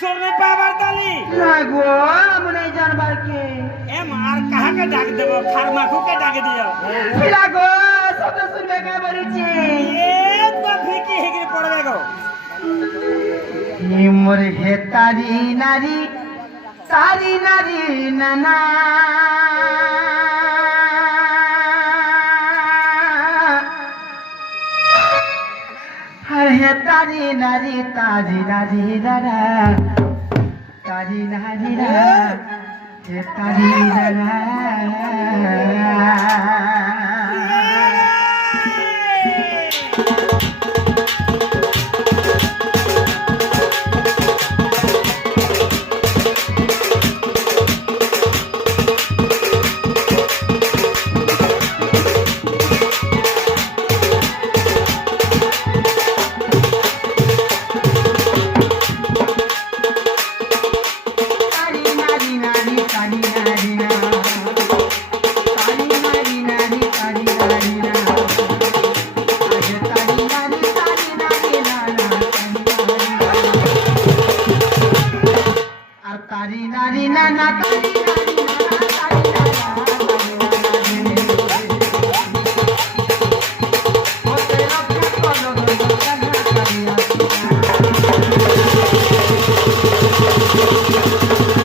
सोने पावर ताली লাগো আমনে জানবার কে ए मार कहा के डाक देबो फार्माको के डाक दियो লাগো শব্দ শুনবে কা বলছি ए तो ফিকি হেগি পড়বে গো মোর হে তারি নারী নানা হে তারি নারী নানা তারি নারী না হে তারি নানা